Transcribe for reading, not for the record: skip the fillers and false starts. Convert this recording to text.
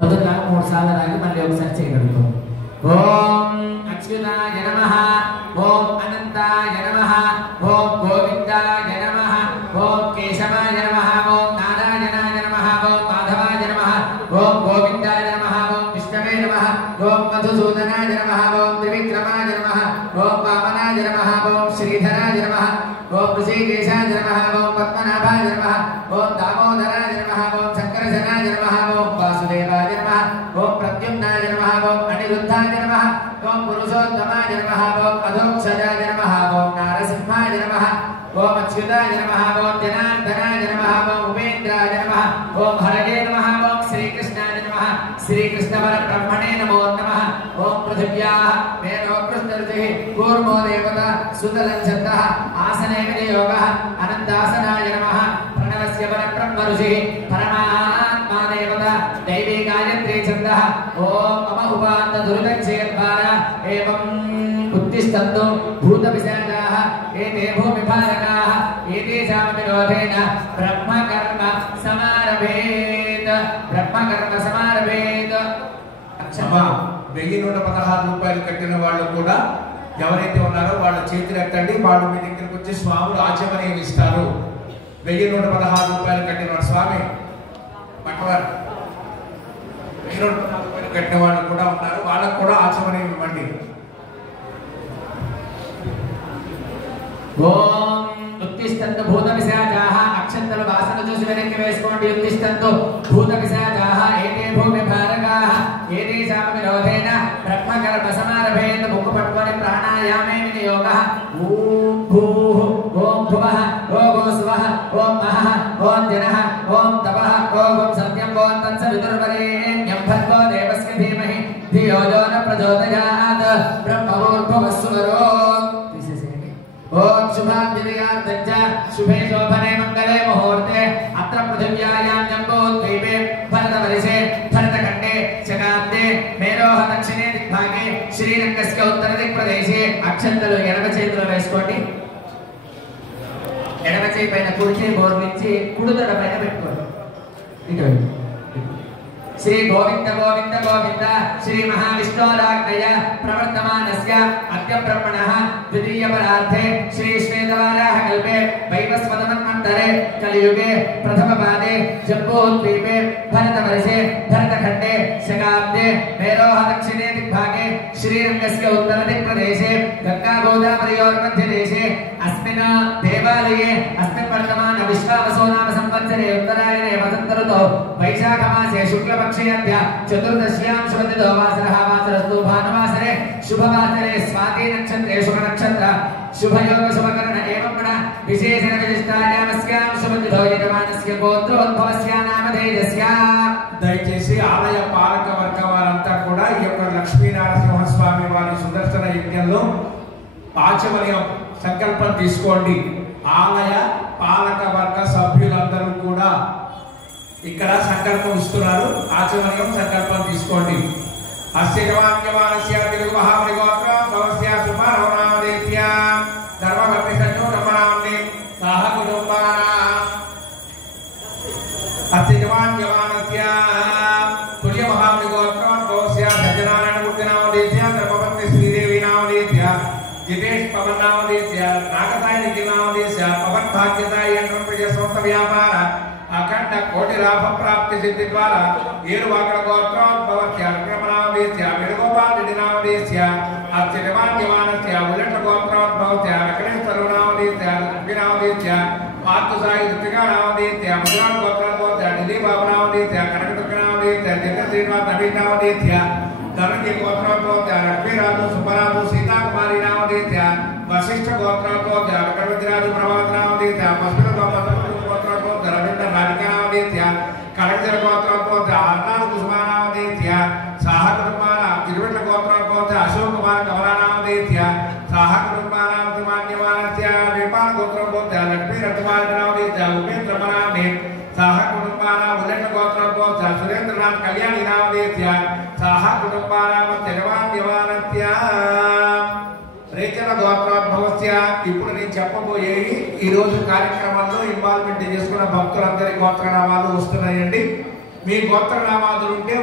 మొదటగా 3 సార్లు రాగి మళ్ళీ ఒకసారి చేయగలుగుతాం. ఓం అచ్యుతాయ నమః, ఓం అనంతాయ నమః, ఓం గోవిందాయ నమః, ఓం కేశవాయ నమః, ఓం నారాయణాయ నమః, ఓం మాధవాయ నమః, ఓం గోవిందాయ నమః, ఓం విష్ణవే నమః, ఓం మధుసూదనాయ నమః, ఓం త్రివిక్రమాయ నమః, ఓం వామనాయ నమః, ఓం శ్రీధరాయ నమః, ఓం ఋషికేశాయ నమః, ఓం పద్మనాభాయ నమః, ఓం దామోదరాయ నమః, ఓం శంకరశనాయ నమః, ఓం వాసుదేవాయ నమః, ఓం ప్రద్యుమ్నాయ నమః, ఓం అనిరుద్ధాయ నమః, ఓం పురుషోత్తమాయ నమః, ఓం అధోక్షజాయ నమః, ఓం నారసింహాయ నమః, ఓం అచ్యుతాయ నమః, ఓం జనార్దనాయ నమః, ఓం ఉపేంద్రాయ నమః, ఓం హరయే నమః, ఓం శ్రీకృష్ణాయ నమః, శ్రీకృష్ణ పరబ్రహ్మణే నమో నమః, ఓం పృథివ్యాః మేనోకృష్ణర్షిః కూర్మో దేవత సుతలంఛత్తః ఆసనే వినియోగః అనంతాసనాయ నమః, ప్రణవస్య పరబ్రహ్మ ఋషిః పరమాత్మా దేవత దైవీ గాయత్రీ ఛందః, ఓం అమహువాంత దుర్గచ్ఛేద్వారా ఏవం ఉత్తిష్టంతు భూతపిశాచాః ఏతే భూమిభారకాః ఏతేషాం విరోధేన బ్రహ్మకర్మ సమారభేత్. 1116 రూపాయలు కట్టిన వాళ్ళు కూడా ఎవరైతే ఉన్నారో వాళ్ళ చేతులు ఎత్తండి. వాళ్ళు మీ దగ్గరికి వచ్చి స్వాములు ఆచమనీయం ఇస్తారు. 1116 రూపాయలు కట్టిన వాడు స్వామి పట్టవారు 1116 రూపాయలు కట్టిన వాళ్ళు కూడా ఉన్నారు. వాళ్ళకు కూడా ఆచమనీయం ఇవ్వండి. ఓం ఉత్తిష్టంతు భూతపిశాచాః అక్షంతలు వాసన చూసి వెనక్కి వేసుకోండి. ఉత్తిష్టంతు భూతపిశాచాః ఏతే భూమిభారకాః ఏతేషాం విరోధేన బ్రహ్మకర్మ సమారభేత్. ముక్కు పట్టుకొని ప్రాణాయామే వినియోగః. ఓం భూః, ఓం భువః, ఓం స్వః, ఓం మహః, ఓం జనః, ఓం తపః, ఓం సత్యం, ఓం తత్సవితుర్వరేణ్యం భర్గో దేవస్య ధీమహి ధియో యో న ప్రచోదయాత్. బ్రహ్మోర్భువస్సువరో. ఓం శుభాభ్యుదయార్థంచ శుభే శోభనే మంగళే ముహూర్తే అత్ర పృథివ్యాయాం జంబూద్వీపే భరతవర్షే భరతఖండే శకాబ్దే మేరోహ దక్షిణే దిగ్భాగే శ్రీరంగస్య ఉత్తర దిక్ప్రదేశే. అక్షంతలు ఎడమ చేతిలో వేసుకోండి. ఎడమ చేయి పైన కుడి చేయి బోర్లించి కుడిదొడ పైన పెట్టుకోండి. ఇటు శ్రీ గోవింద గోవింద గోవింద శ్రీ మహావిష్ణోరాజ్ఞయ ప్రవర్తమానస్య అద్య బ్రహ్మణః ద్వితీయ పరార్థే శ్రీ శ్వేతవారాహ కల్పే వైవస్వతమన్వంతరే కలియుగే ప్రథమ పాదే జంబూద్వీపే భరతవర్షే భరతఖండే శకాబ్దే మేరోహ దక్షిణే దిగ్భాగే శ్రీరంగస్య ఉత్తర దిక్ప్రదేశే గంగా గోదావరయోర్మధ్య దేశే అస్మిన్ దేవాలయే అస్మిన్ వర్తమాన విశ్వావసో నామ సంవత్సరే ఉత్తరాయణే వసంత ఋతౌ వైశాఖ మాసే శుక్లపక్షే అద్య చతుర్దశ్యాం శుభతిథో వాసరః వాసరస్తు భానువాసరే శుభవాసరే స్వాతి నక్షత్రే శుభ నక్షత్ర శుభయోగ శుభకరణ ఏవం గుణ విశేషణ విశిష్టాయామస్యాం శుభతిథో యజమానస్య గోత్రోద్భవస్య నామధేయస్య. దయచేసి ఆలయ పాలక వర్గ వారంతా కూడా ఈ యొక్క లక్ష్మీనరసింహస్వామి వారి సుదర్శన యజ్ఞంలో ఆచమనీయం సంకల్పం తీసుకోండి. ఆలయ పాలక వర్గ సభ్యులందరూ కూడా ఇక్కడ సంకల్పం ఇస్తున్నారు. ఆచమనీయం సంకల్పం తీసుకోండి. అస్య జవాన్యమానస్య తెలుగు మహామణిగోత్ర భవస్య సుమరవనామదేత్య సర్వవర్తి సంయోగమనామ్ని సహ కుటుంబానాం. అస్య జవాన్యమానస్య తుల్య మహామణిగోత్ర భవస్య సజ్జనారాయణమూర్తినామదేత్య ధర్మపత్ని శ్రీదేవి నామదేత్య జితేష్ పవన్ నామదేత్య నాగతాయ నిఖిల్ నామదేశ పవన్ భాగ్యతాయ ఎంట్రప్రైజ సంస్థ వ్యాపార అఖండ కోటి లాభ ప్రాప్తి సిద్ధి ద్వారా ఏరువాకడ గోత్రోద్భవస్య విక్రమనామదేశ వేణుగోపాల్ రెడ్డి నామదేశ అత్యమాన్యమానస్య ఉల్లట గోత్రోద్భవస్య వెంకటేశ్వర నామదేశ నామదేశ పార్థసాయి దుర్గా నామదేశ ముద్రాన్ గోత్రోద్భవస్య ఢిల్లీ బాబు నామదేశ కనకదుర్గ నామదేశ జగన్ శ్రీనివాస్ నవీన్ నామదేశ ధనంజయ గోత్రోద్భవస్య లక్ష్మీరాజు సుబ్బరాజు సీతాకుమారి నామదేశ వశిష్ఠ గోత్రోద్భవస్య వెంకటరాజు ప్రభాత నామదేశ పశుల గోత్రోద్భవస్య రవీంద్ర రాధికా నామదేశ కనకజల గోత్రోద్భవస్య అర్నాడు కుసుమా నామదేశ సాహ కుటుంబాన తిరువెట్ల గోత్రోద్భవస్య అశోక్ కుమార్ కమలా నామదేశ సాహ కుటుంబాన మాన్యమానస్య వేపాల గోత్రోద్భవస్య లక్ష్మీ రత్నమాలి నామదేశ ఉపేంద్ర మనామి సాహ కుటుంబాన ఉల్లట గోత్రోద్భవస్య సురేంద్రనాథ్ కళ్యాణి నామదేశ సాహ కుటుంబానామ జగవాన్యమానస్య రేచన గోత్రోద్భవస్య. ఇప్పుడు నేను చెప్పబోయేవి ఈ రోజు కార్యక్రమంలో ఇన్వాల్వ్మెంట్ చేసుకున్న భక్తులందరి గోత్రనామాలు వస్తున్నాయండి. మీ గోత్రనామాలు ఉంటే